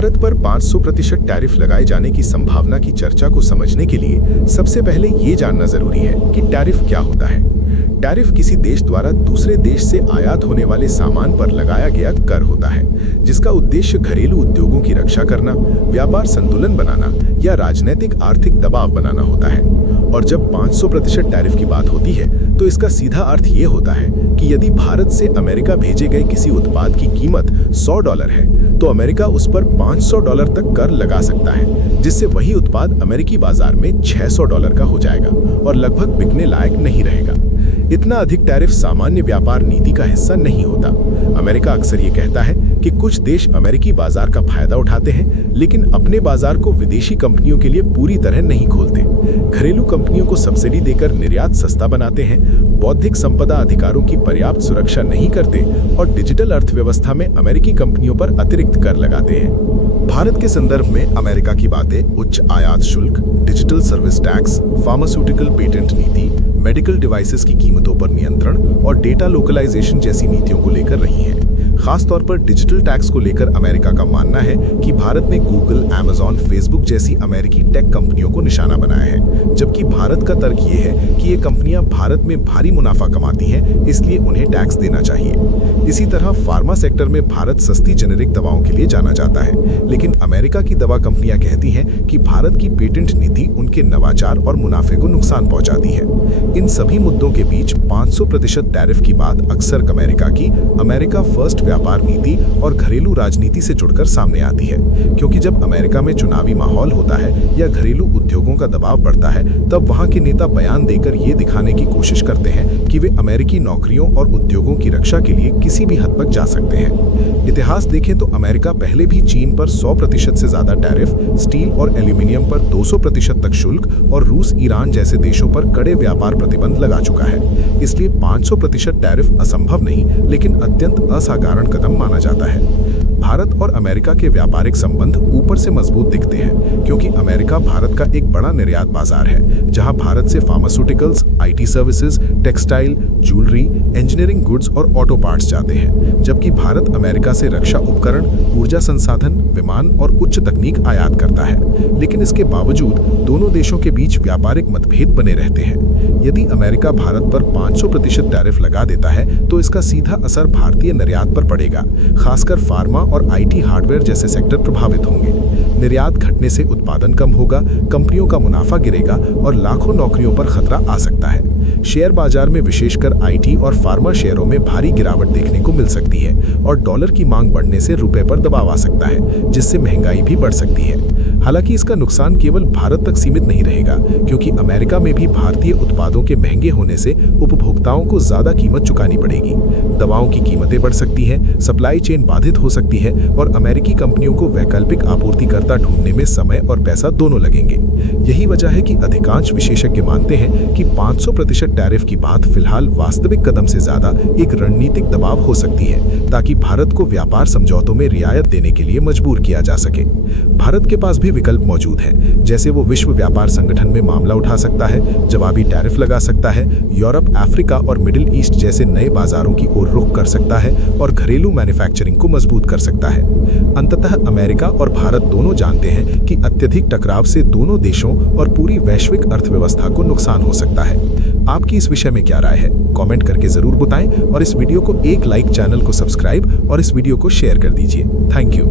भारत पर 500% टैरिफ लगाए जाने की संभावना की चर्चा को समझने के लिए सबसे पहले ये जानना जरूरी है कि टैरिफ क्या होता है। टैरिफ किसी देश द्वारा दूसरे देश से आयात होने वाले सामान पर लगाया गया कर होता है, जिसका उद्देश्य घरेलू उद्योगों की रक्षा करना, व्यापार संतुलन बनाना या राजनीतिक आर्थिक दबाव बनाना होता है। और जब 500% टैरिफ की बात होती है तो इसका सीधा अर्थ ये होता है कि यदि भारत से अमेरिका भेजे गए किसी उत्पाद की कीमत $100 है तो अमेरिका उस पर $500 तक कर लगा सकता है, जिससे वही उत्पाद अमेरिकी बाजार में $600 का हो जाएगा और लगभग बिकने लायक नहीं रहेगा। इतना अधिक टैरिफ सामान्य व्यापार नीति का हिस्सा नहीं होता। अमेरिका अक्सर ये कहता है कि कुछ देश अमेरिकी बाजार का फायदा उठाते हैं, लेकिन अपने बाजार को विदेशी कंपनियों के लिए पूरी तरह नहीं खोलते। घरेलू कंपनियों को सब्सिडी देकर निर्यात सस्ता बनाते हैं, बौद्धिक संपदा अधिकारों की पर्याप्त सुरक्षा नहीं करते और डिजिटल अर्थव्यवस्था में अमेरिकी कंपनियों पर अतिरिक्त कर लगाते हैं। भारत के संदर्भ में अमेरिका की बातें उच्च आयात शुल्क, digital service tax, pharmaceutical patent नीति, मेडिकल डिवाइसेस की कीमतों पर नियंत्रण और डेटा लोकलाइजेशन जैसी नीतियों को लेकर रही हैं। खासतौर पर डिजिटल टैक्स को लेकर अमेरिका का मानना है कि भारत ने गूगल, अमेज़न, फेसबुक जैसी अमेरिकी टेक कंपनियों को निशाना बनाया है, जबकि भारत का तर्क ये है कि ये कंपनियां भारत में भारी मुनाफा कमाती हैं, इसलिए उन्हें टैक्स देना चाहिए। इसी तरह फार्मा सेक्टर में भारत सस्ती जेनेरिक दवाओं के लिए जाना जाता है, लेकिन अमेरिका की दवा कंपनियां कहती हैं कि भारत की पेटेंट नीति उनके नवाचार और मुनाफे को नुकसान पहुंचाती है। इन सभी मुद्दों के बीच 500% टैरिफ की बात अक्सर अमेरिका की अमेरिका फर्स्ट व्यापार नीति और घरेलू राजनीति से जुड़कर सामने आती है, क्योंकि जब अमेरिका में चुनावी माहौल होता है या घरेलू उद्योगों का दबाव बढ़ता है, तब वहां के नेता बयान देकर ये दिखाने की कोशिश करते हैं कि वे अमेरिकी नौकरियों और उद्योगों की रक्षा के लिए किसी भी हद तक जा सकते हैं। इतिहास देखें तो अमेरिका पहले भी चीन पर 100% से ज्यादा टैरिफ, स्टील और एल्यूमिनियम पर 200% तक शुल्क और रूस, ईरान जैसे देशों पर कड़े व्यापार प्रतिबंध लगा चुका है। इसलिए 500% टैरिफ असंभव नहीं, लेकिन अत्यंत असाधारण कदम माना जाता है। भारत और अमेरिका के व्यापारिक संबंध ऊपर से मजबूत दिखते हैं, क्योंकि अमेरिका भारत का एक बड़ा निर्यात बाजार है, जहां भारत से pharmaceuticals, IT services, textile, jewellery, engineering goods और ऑटो पार्ट्स जाते हैं, जबकि भारत अमेरिका से रक्षा उपकरण, ऊर्जा संसाधन, विमान और उच्च तकनीक आयात करता है। लेकिन इसके बावजूद दोनों देशों के बीच व्यापारिक मतभेद बने रहते हैं। यदि अमेरिका भारत पर 500% टैरिफ लगा देता है तो इसका सीधा असर भारतीय निर्यात पर पड़ेगा। खासकर फार्मा और आईटी हार्डवेयर जैसे सेक्टर प्रभावित होंगे। निर्यात घटने से उत्पादन कम होगा, कंपनियों का मुनाफा गिरेगा और लाखों नौकरियों पर खतरा आ सकता है। शेयर बाजार में विशेषकर आईटी और फार्मा शेयरों में भारी गिरावट देखने को मिल सकती है और डॉलर की मांग बढ़ने से रुपए पर दबाव आ सकता है, जिससे महंगाई भी बढ़ सकती है। हालांकि इसका नुकसान केवल भारत तक सीमित नहीं रहेगा, क्योंकि अमेरिका में भी भारतीय उत्पादों के महंगे होने से उपभोक्ताओं को ज्यादा कीमत चुकानी पड़ेगी। दवाओं की कीमतें बढ़ सकती हैं, सप्लाई चेन बाधित हो सकती है और अमेरिकी कंपनियों को वैकल्पिक आपूर्तिकर्ता ढूंढने में समय और पैसा दोनों लगेंगे। यही वजह है कि अधिकांश विशेषज्ञ मानते हैं कि 500% टैरिफ की बात फिलहाल वास्तविक कदम से ज्यादा एक रणनीतिक दबाव हो सकती है, ताकि भारत को व्यापार समझौतों में रियायत देने के लिए मजबूर किया जा सके। भारत के पास भी विकल्प मौजूद हैं, जैसे वो विश्व व्यापार संगठन में मामला उठा सकता है, जवाबी टैरिफ लगा सकता है, यूरोप, अफ्रीका और मिडिल ईस्ट जैसे नए बाजारों की ओर रुख कर सकता है और घरेलू मैन्युफैक्चरिंग को मजबूत कर सकता है। अंततः अमेरिका और भारत दोनों जानते हैं कि अत्यधिक टकराव से दोनों देशों और पूरी वैश्विक अर्थव्यवस्था को नुकसान हो सकता है। आपकी इस विषय में क्या राय है? कमेंट करके जरूर बताएं और इस वीडियो को एक लाइक, चैनल को सब्सक्राइब और इस वीडियो को शेयर कर दीजिए। Thank you.